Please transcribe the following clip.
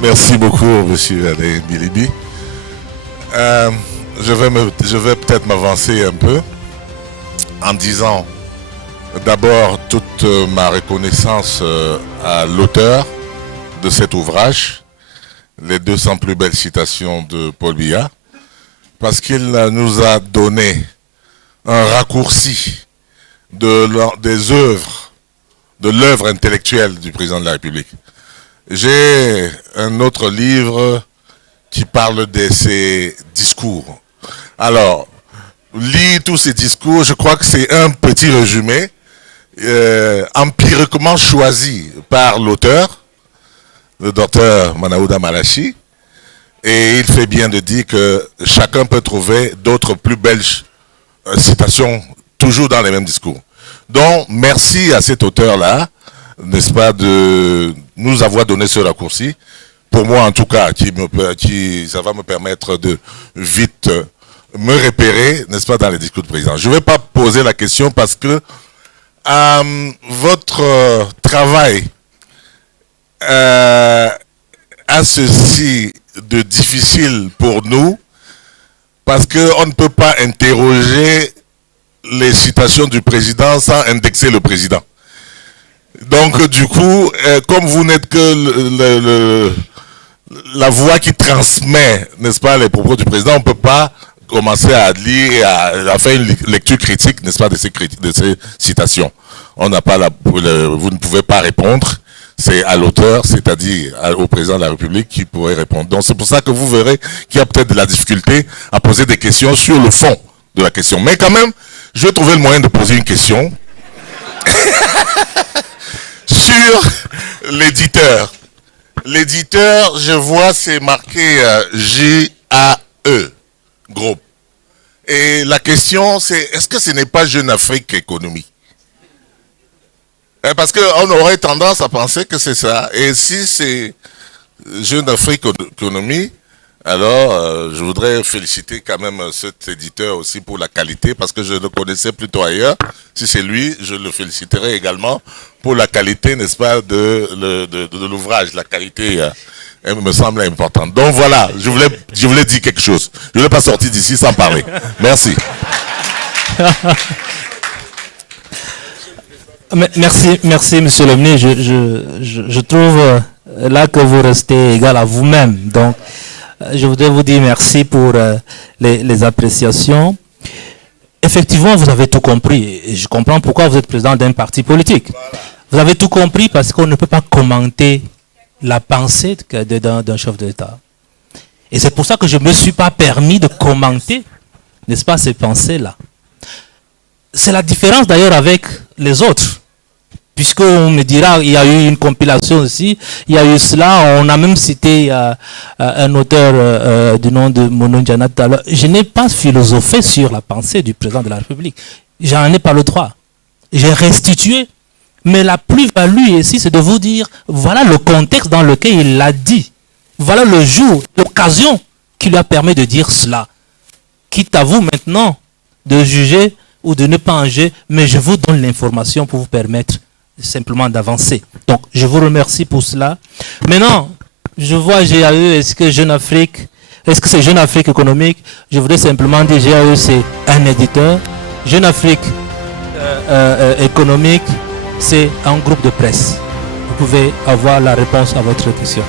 Merci beaucoup, monsieur Alain Bilibi. Je vais peut-être m'avancer un peu en disant d'abord toute ma reconnaissance à l'auteur de cet ouvrage, les 200 plus belles citations de Paul Biya, parce qu'il nous a donné un raccourci des œuvres, de l'œuvre intellectuelle du président de la République. J'ai un autre livre qui parle de ses discours. Alors, lis tous ces discours, je crois que c'est un petit résumé empiriquement choisi par l'auteur, le docteur Manaouda Malachi, et il fait bien de dire que chacun peut trouver d'autres plus belles citations, toujours dans les mêmes discours. Donc, merci à cet auteur-là, n'est-ce pas, de nous avoir donné ce raccourci, pour moi en tout cas, ça va me permettre de vite me repérer, n'est-ce pas, dans les discours du président. Je ne vais pas poser la question parce que votre travail a ceci de difficile pour nous, parce qu'on ne peut pas interroger les citations du président sans indexer le président. Donc du coup, comme vous n'êtes que la voix qui transmet, n'est-ce pas, les propos du président, on ne peut pas commencer à lire et à faire une lecture critique, n'est-ce pas, de ces citations. On n'a pas vous ne pouvez pas répondre. C'est à l'auteur, c'est-à-dire au président de la République qui pourrait répondre. Donc c'est pour ça que vous verrez qu'il y a peut-être de la difficulté à poser des questions sur le fond de la question. Mais quand même, je vais trouver le moyen de poser une question sur l'éditeur. L'éditeur, je vois, c'est marqué JAE, groupe. Et la question, c'est, est-ce que ce n'est pas Jeune Afrique Économie? Parce qu'on aurait tendance à penser que c'est ça. Et si c'est Jeune Afrique Économie, alors je voudrais féliciter quand même cet éditeur aussi pour la qualité, parce que je le connaissais plutôt ailleurs. Si c'est lui, je le féliciterai également pour la qualité, n'est-ce pas, de l'ouvrage. La qualité elle me semble importante. Donc voilà, je voulais dire quelque chose. Je ne voulais pas sortir d'ici sans parler. Merci. Merci, monsieur le ministre. Je trouve là que vous restez égal à vous-même. Donc, je voudrais vous dire merci pour les appréciations. Effectivement, vous avez tout compris. Et je comprends pourquoi vous êtes président d'un parti politique. Vous avez tout compris parce qu'on ne peut pas commenter la pensée d'un chef d'État. Et c'est pour ça que je ne me suis pas permis de commenter, n'est-ce pas, ces pensées-là. C'est la différence d'ailleurs avec les autres. Puisqu'on me dira, il y a eu une compilation aussi, il y a eu cela, on a même cité un auteur du nom de Monon Djana tout à l'heure. Je n'ai pas philosophé sur la pensée du président de la République. J'en ai pas le droit. J'ai restitué. Mais la plus-value ici, c'est de vous dire, voilà le contexte dans lequel il l'a dit. Voilà le jour, l'occasion qui lui a permis de dire cela. Quitte à vous maintenant de juger ou de ne pas en juger, mais je vous donne l'information pour vous permettre simplement d'avancer. Donc, je vous remercie pour cela. Maintenant, je vois GAE, est-ce que Jeune Afrique, est-ce que c'est Jeune Afrique économique? Je voudrais simplement dire GAE, c'est un éditeur. Jeune Afrique économique, c'est un groupe de presse. Vous pouvez avoir la réponse à votre question.